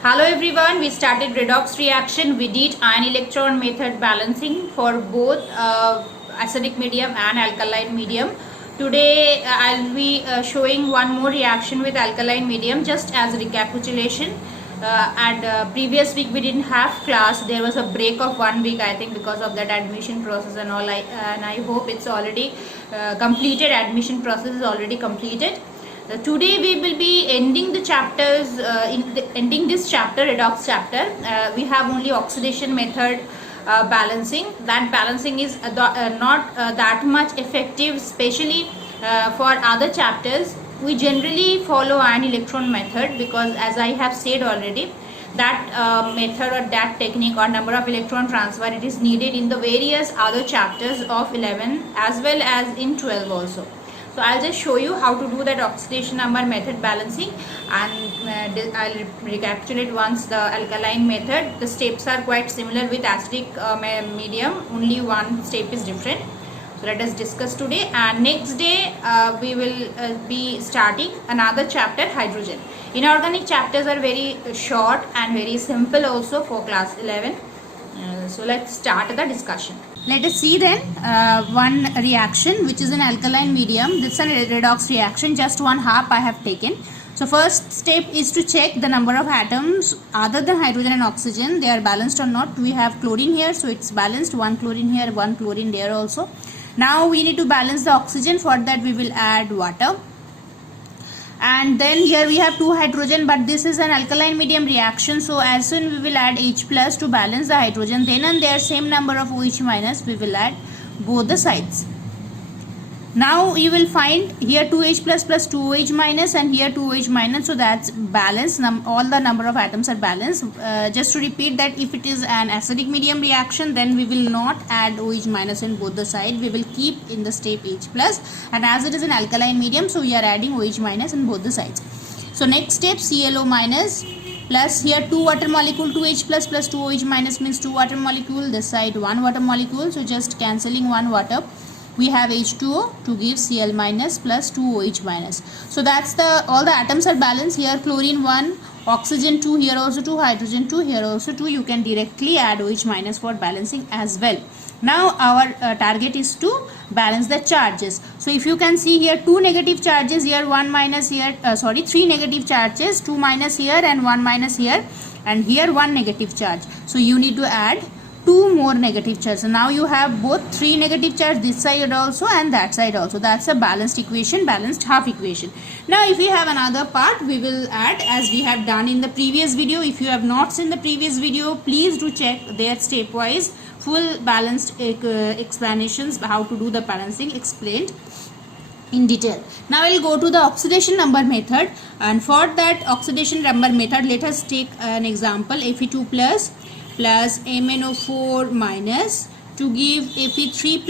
Hello everyone, we started redox reaction. We did ion electron method balancing for both acidic medium and alkaline medium. Today I'll be showing one more reaction with alkaline medium just as a recapitulation. And previous week we didn't have class. There was a break of 1 week, I think, because of that admission process and all. And I hope it's already completed. Admission process is already completed. Today we will be ending the chapters, ending this chapter, redox chapter. We have only oxidation method balancing. That balancing is not that much effective, especially for other chapters. We generally follow ion electron method because, as I have said already, that method or that technique or number of electron transfer, it is needed in the various other chapters of 11 as well as in 12 also. So I'll just show you how to do that oxidation number method balancing, and I'll recapitulate once the alkaline method. The steps are quite similar with acidic medium, only one step is different. So let us discuss today, and next day we will be starting another chapter, hydrogen. Inorganic chapters are very short and very simple also for class 11. So let's start the discussion. Let us see then one reaction which is an alkaline medium. This is a redox reaction, just one half I have taken. So first step is to check the number of atoms other than hydrogen and oxygen, they are balanced or not. We have chlorine here, so it's balanced, one chlorine here, one chlorine there also. Now we need to balance the oxygen. For that we will add water. And then here we have two hydrogen, but this is an alkaline medium reaction, so as soon we will add H plus to balance the hydrogen, then and there same number of OH minus we will add both the sides. Now you will find here 2H plus plus 2OH minus and here 2OH minus, so that's balanced. All the number of atoms are balanced. Just to repeat that, if it is an acidic medium reaction, then we will not add OH minus in both the side. We will keep in the step H plus, and as it is an alkaline medium, so we are adding OH minus in both the sides. So next step, ClO minus plus here 2 water molecule, 2H plus plus 2OH minus means 2 water molecule, this side 1 water molecule, so just cancelling 1 water. We have H2O to give Cl minus plus 2OH minus. So that's all the atoms are balanced. Here chlorine 1, oxygen 2, here also 2, hydrogen 2, here also 2. You can directly add OH minus for balancing as well. Now our target is to balance the charges. So if you can see here 2 negative charges, here 1 minus, here 3 negative charges, 2 minus here and 1 minus here, and here 1 negative charge. So you need to add 2 more negative charges. So now you have both 3 negative charge this side also and that side also. That's a balanced equation, balanced half equation. Now if we have another part, we will add as we have done in the previous video. If you have not seen the previous video, please do check there stepwise full balanced explanations how to do the balancing explained in detail. Now I will go to the oxidation number method, and for that oxidation number method, let us take an example, Fe2 plus MnO4 minus to give Fe3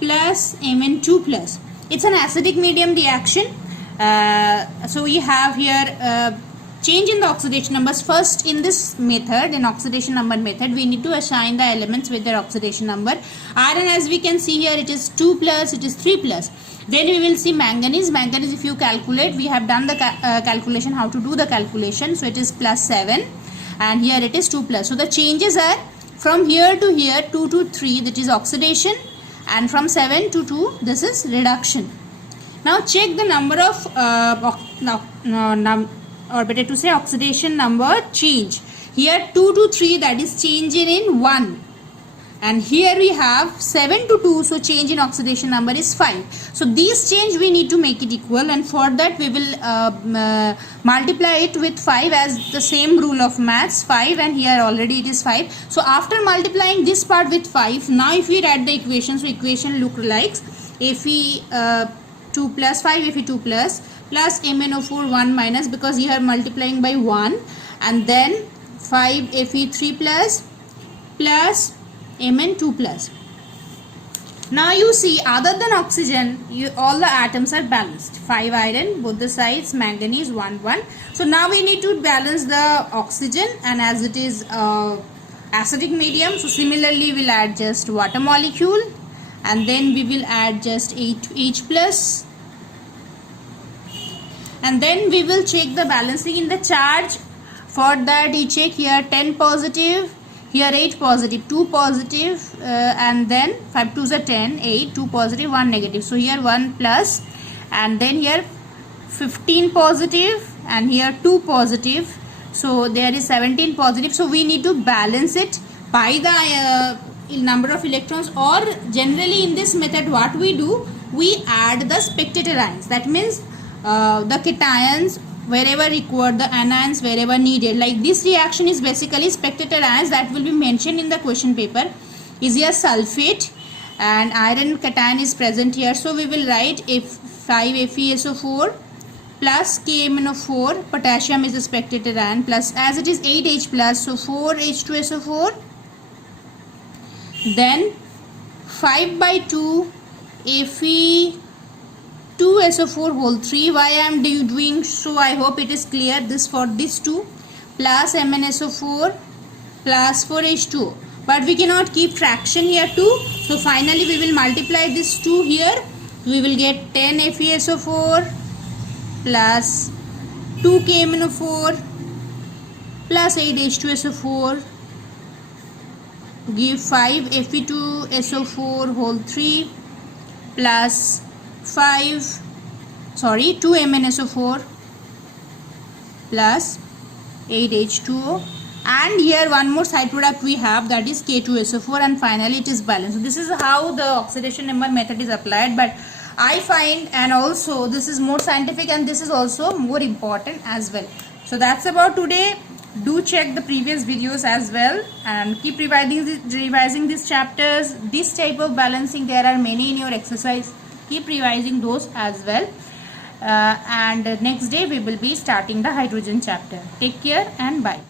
plus Mn2 plus. It's an acidic medium reaction. So we have here change in the oxidation numbers. First, in this method, in oxidation number method, we need to assign the elements with their oxidation number. Iron, as we can see here, it is 2 plus, it is 3 plus. Then we will see manganese. Manganese, if you calculate, we have done the calculation, how to do the calculation. So it is plus 7. And here it is 2 plus. So the changes are from here to here, 2 to 3, that is oxidation, and from 7 to 2, this is reduction. Now check the number of or better to say oxidation number change. Here 2 to 3, that is change in 1, and here we have 7 to 2, so change in oxidation number is 5. So these change we need to make it equal, and for that we will multiply it with 5 as the same rule of maths, 5, and here already it is 5. So after multiplying this part with 5, now if we write the equation, so equation look like Fe2 plus 5 Fe2 plus MnO4 1 minus, because you are multiplying by 1, and then 5 Fe3 plus Mn2 plus. Now you see, other than oxygen, all the atoms are balanced. 5 iron, both the sides, manganese 1 1. So now we need to balance the oxygen, and as it is acidic medium, so similarly we'll add just water molecule, and then we will add just H plus, and then we will check the balancing in the charge For that you check here 10 positive, here 8 positive, 2 positive, and then 5 2s are 10, 8, 2 positive, 1 negative. So here 1 plus, and then here 15 positive, and here 2 positive. So there is 17 positive. So we need to balance it by the number of electrons, or generally in this method what we do, we add the spectator ions. That means the cations wherever required, the anions wherever needed. Like this reaction is basically spectator ions that will be mentioned in the question paper. Is here sulfate and iron cation is present here. So we will write F5FeSO4 plus KMnO4, potassium is a spectator ion, plus as it is 8H plus, so 4H2SO4, then 5/2 Fe2SO4 whole 3. Why I am doing so, I hope it is clear. This for this 2 plus MnSO4 plus 4H2O, but we cannot keep fraction here too. So finally we will multiply this 2 here. We will get 10 FeSO4 plus 2 KMnO4 plus 8 H2SO4 give 5 Fe2SO4 whole 3 plus 2 MnSO4 plus 8 H2O, and here one more side product we have, that is K2SO4, and finally it is balanced. So this is how the oxidation number method is applied, but I find, and also this is more scientific and this is also more important as well. So that's about today. Do check the previous videos as well and keep revising these chapters. This type of balancing, there are many in your exercise. Keep revising those as well. And next day we will be starting the hydrogen chapter. Take care and bye.